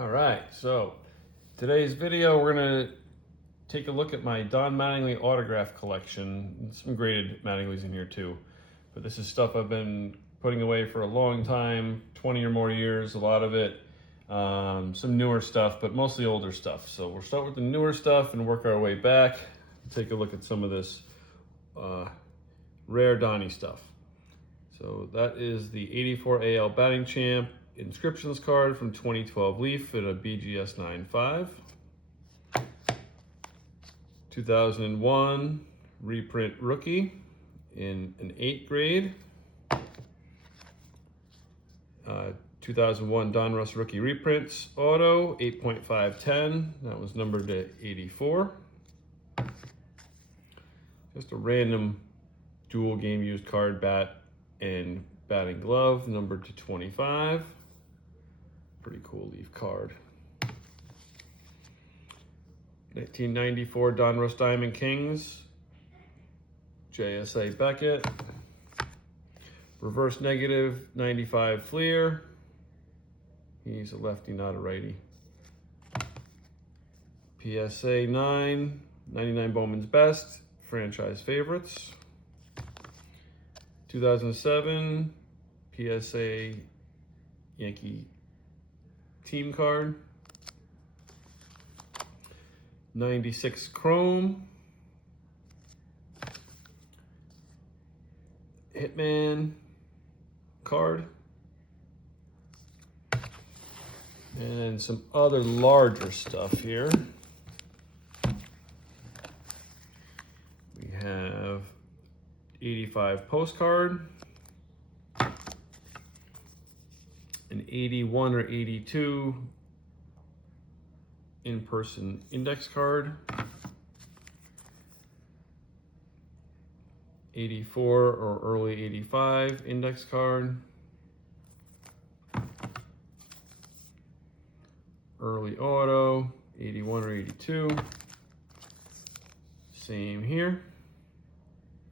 All right, so today's video, we're gonna take a look at my Don Mattingly autograph collection. Some graded Mattinglys in here too, but this is stuff I've been putting away for a long time, 20 or more years, a lot of it. Some newer stuff, but mostly older stuff. So we'll start with the newer stuff and work our way back. Take a look at some of this rare Donnie stuff. So that is the 84 AL batting champ inscriptions card from 2012 Leaf in a BGS 9.5. 2001 reprint rookie in an 8 grade. 2001 Donruss rookie reprints auto 8.510. That was numbered to 84. Just a random dual game used card, bat and batting glove, numbered to 25. Pretty cool Leaf card. 1994 Donruss Diamond Kings, JSA Beckett. Reverse negative 95 Fleer. He's a lefty, not a righty. PSA 9, 99 Bowman's Best, franchise favorites. 2007 PSA Yankee team card. 96 Chrome. Hitman card. And some other larger stuff here. We have 85 postcard, an 81 or 82 in-person index card, 84 or early 85 index card, early auto, 81 or 82, same here,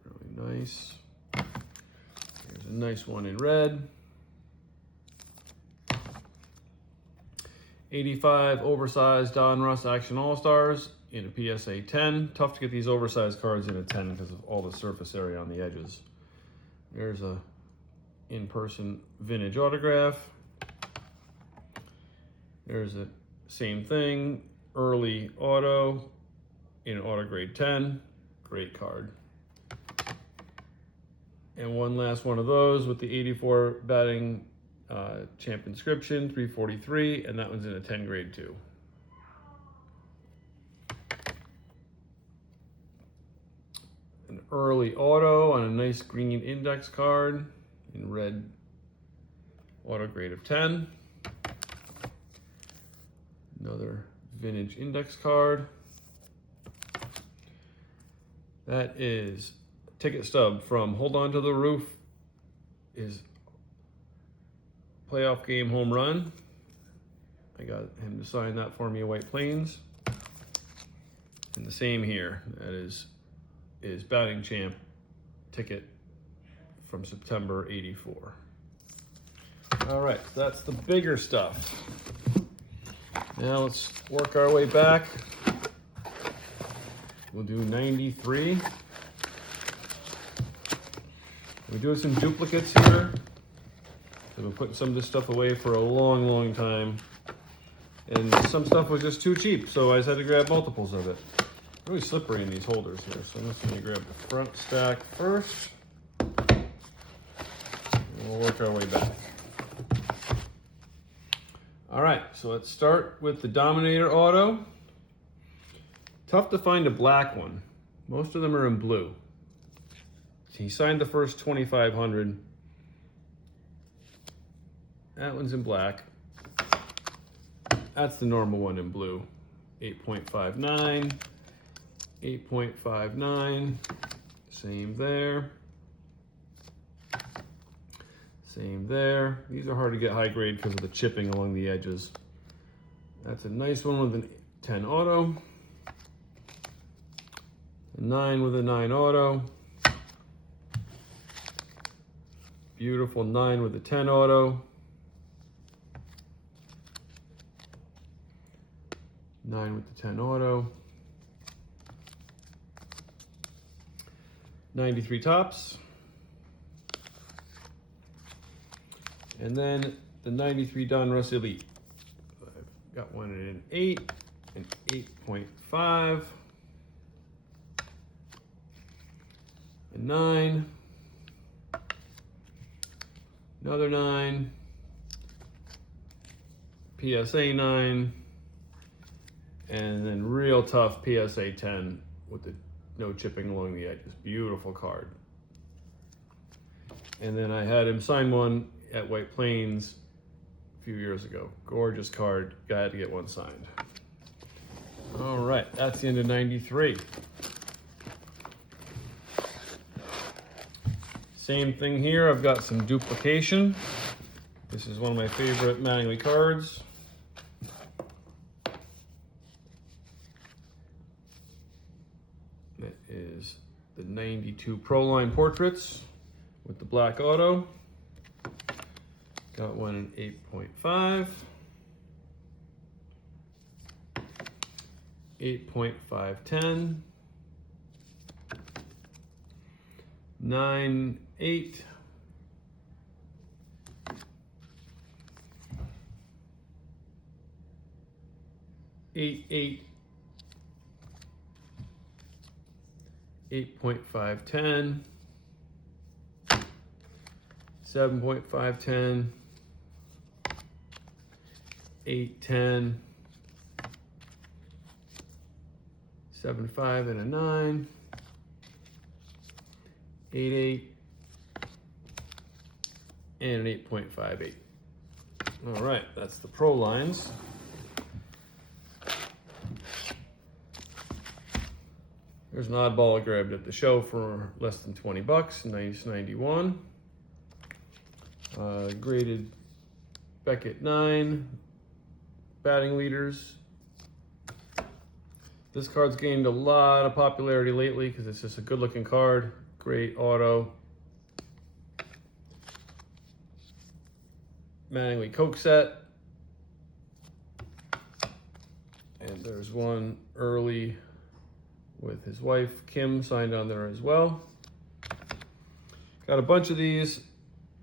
really nice. Here's a nice one in red. 85 oversized Donruss Action All-Stars in a PSA 10. Tough to get these oversized cards in a 10 because of all the surface area on the edges. There's a in-person vintage autograph. There's a same thing, early auto in auto grade 10. Great card. And one last one of those with the 84 batting champ inscription, 343, and that one's in a 10 grade too. An early auto on a nice green index card in red auto grade of 10. Another vintage index card. That is a ticket stub from Hold On to the Roof, is playoff game home run. I got him to sign that for me at White Plains. And the same here, that is batting champ ticket from September 84. All right, that's the bigger stuff. Now let's work our way back. We'll do 93. We're doing some duplicates here. I've been putting some of this stuff away for a long, long time. And some stuff was just too cheap, so I just had to grab multiples of it. Really slippery in these holders here, so I'm just gonna grab the front stack first. And we'll work our way back. All right, so let's start with the Dominator Auto. Tough to find a black one. Most of them are in blue. He signed the first 2,500. That one's in black. That's the normal one in blue. 8.59, 8.59, same there. Same there. These are hard to get high grade because of the chipping along the edges. That's a nice one with a 10 auto. A 9 with a 9 auto. Beautiful 9 with a 10 auto. 9 with the 10 auto. 93 Topps. And then the 93 Donruss Elite. I've got one at an 8, an 8.5, a 9, another 9, PSA 9, and then real tough PSA 10 with the no chipping along the edges. Beautiful card. And then I had him sign one at White Plains a few years ago. Gorgeous card. Guy had to get one signed. All right, that's the end of 93. Same thing here. I've got some duplication. This is one of my favorite Mattingly cards. That is the 92 Pro Line Portraits with the black auto. Got one in 8.5, 8.510, 9, 8, 8, 8, 8.510, 7.510, 810, 7.5 and a 9, 8.8, and an 8.58. All right, that's the Pro Lines. There's an oddball I grabbed at the show for less than 20 bucks, nice 91. Graded Beckett 9, batting leaders. This card's gained a lot of popularity lately because it's just a good looking card. Great auto. Mattingly Coke set. And there's one early with his wife, Kim, signed on there as well. Got a bunch of these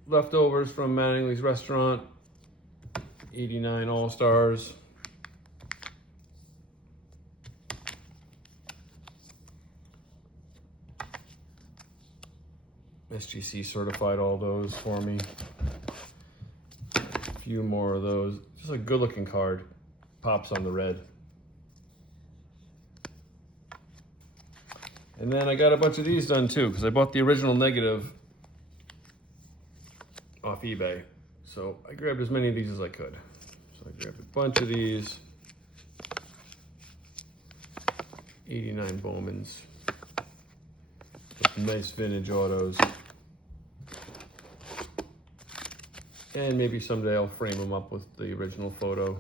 leftovers from Mattingly's restaurant. 89 All-Stars. SGC certified all those for me. A few more of those. Just a good looking card. Pops on the red. And then I got a bunch of these done too, because I bought the original negative off eBay. So I grabbed as many of these as I could. So I grabbed a bunch of these. 89 Bowmans. With nice vintage autos. And maybe someday I'll frame them up with the original photo.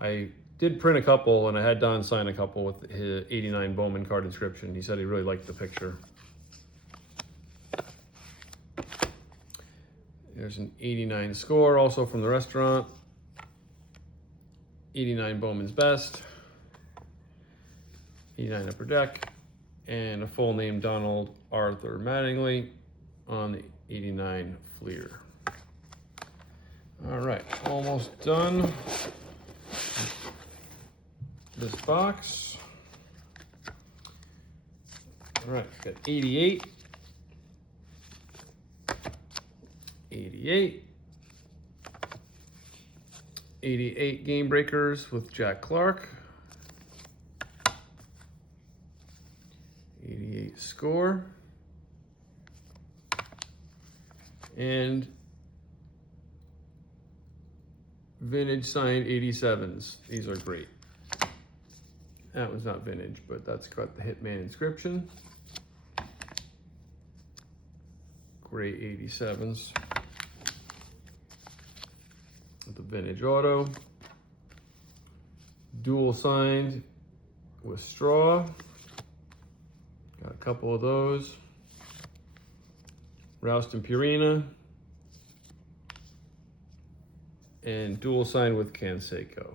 I did print a couple, and I had Don sign a couple with his 89 Bowman card inscription. He said he really liked the picture. There's an 89 score, also from the restaurant. 89 Bowman's Best. 89 Upper Deck. And a full name Donald Arthur Mattingly on the 89 Fleer. All right, almost done. This box. All right, got 88, 88, 88 Game Breakers with Jack Clark, 88 score, and vintage signed 87s. These are great. That one's not vintage, but that's got the Hitman inscription. Great 87s. With the vintage auto. Dual signed with straw. Got a couple of those. Rouston Purina. And dual signed with Canseco.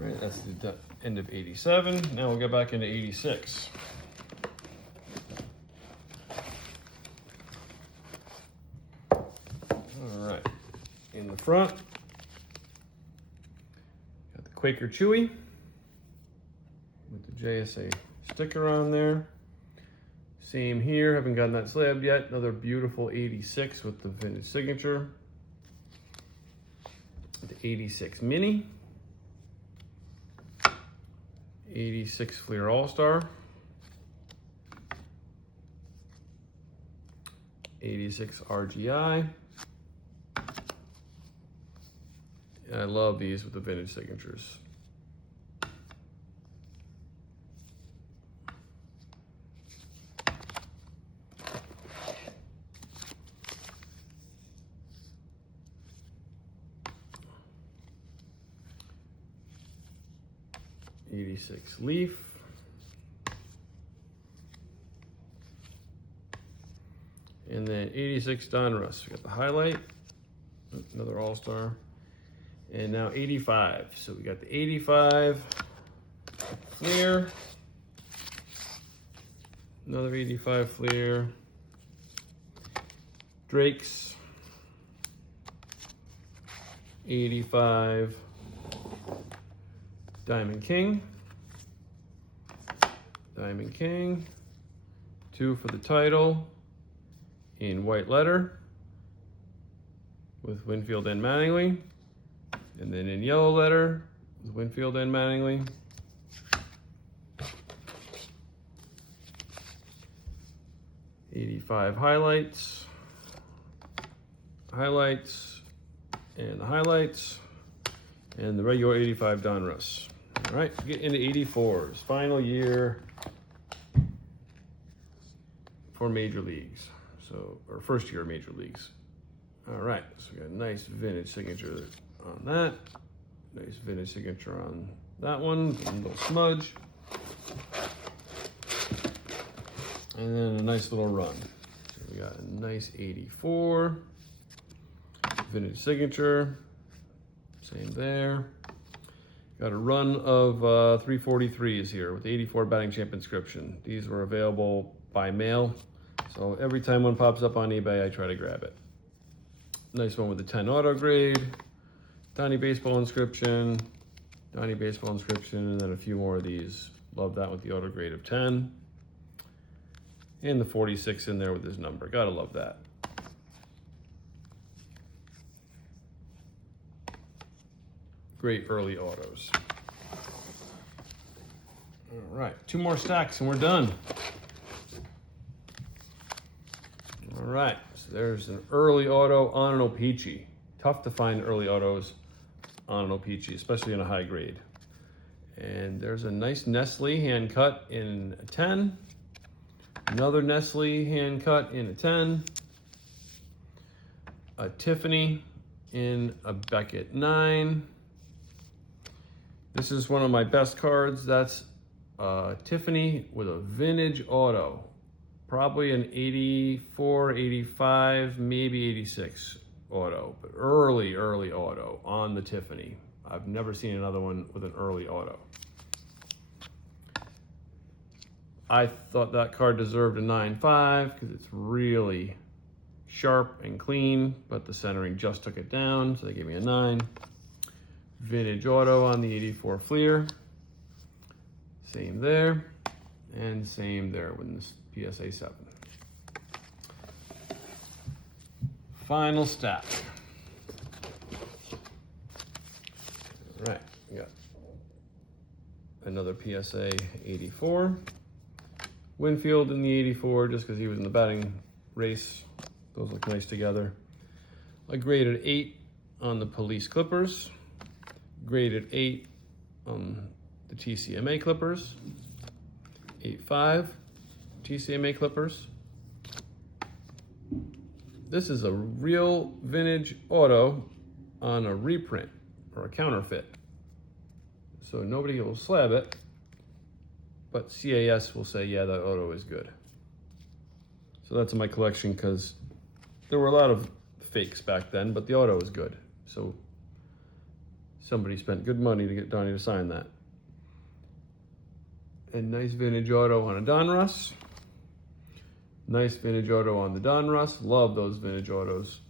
All right, that's the end of 87. Now we'll get back into 86. All right, in the front, got the Quaker Chewy with the JSA sticker on there. Same here, haven't gotten that slabbed yet. Another beautiful 86 with the vintage signature. The 86 Mini. 86 Fleer All-Star. 86 RGI. And I love these with the vintage signatures. '86 Leaf. And then 86 Donruss. We got the highlight, another All-Star. And now 85. So we got the 85 Fleer, another 85 Fleer, Drake's, 85 Diamond King, 2 for the title in white letter with Winfield and Mattingly, and then in yellow letter with Winfield and Mattingly. '85 highlights, and the highlights, and the regular 85 Donruss. All right, get into 84s, final year for major leagues. So, or first year of major leagues. All right, so we got a nice vintage signature on that. Nice vintage signature on that one, a little smudge. And then a nice little run. So we got a nice 84, vintage signature, same there. Got a run of 343s here with 84 batting champ inscription. These were available by mail. So every time one pops up on eBay, I try to grab it. Nice one with the 10 auto grade, Donnie baseball inscription, and then a few more of these. Love that with the auto grade of 10. And the 46 in there with his number. Gotta love that. Great early autos. All right, 2 more stacks and we're done. All right, so there's an early auto on an O-Pee-Chee. Tough to find early autos on an O-Pee-Chee, especially in a high grade. And there's a nice Nestle hand cut in a 10. Another Nestle hand cut in a 10. A Tiffany in a Beckett 9. This is one of my best cards. That's Tiffany with a vintage auto. Probably an 84, 85, maybe 86 auto, but early auto on the Tiffany. I've never seen another one with an early auto. I thought that card deserved a 9.5 because it's really sharp and clean, but the centering just took it down, so they gave me a 9. Vintage auto on the 84 Fleer. Same there, and same there with this PSA 7. Final stack. All right, we got another PSA 84. Winfield in the 84, just because he was in the batting race. Those look nice together. I graded 8 on the Police Clippers. Graded 8 on the TCMA Clippers. 8.5 TCMA Clippers. This is a real vintage auto on a reprint or a counterfeit. So nobody will slab it, but CAS will say, yeah, that auto is good. So that's in my collection because there were a lot of fakes back then, but the auto is good. So Somebody spent good money to get Donnie to sign that. And nice vintage auto on a Donruss. Nice vintage auto on the Donruss. Love those vintage autos.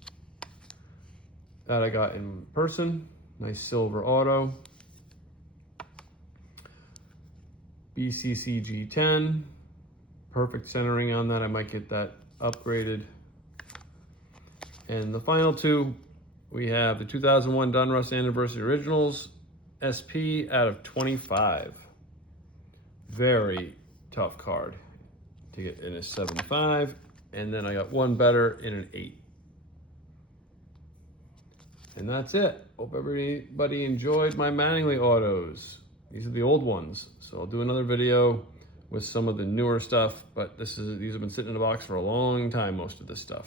That I got in person. Nice silver auto. BCC G10. Perfect centering on that. I might get that upgraded. And the final two, we have the 2001 Donruss Anniversary Originals SP out of 25. Very tough card to get in a 7.5. And then I got one better in an 8. And that's it. Hope everybody enjoyed my Mattingly autos. These are the old ones. So I'll do another video with some of the newer stuff, but these have been sitting in the box for a long time, most of this stuff.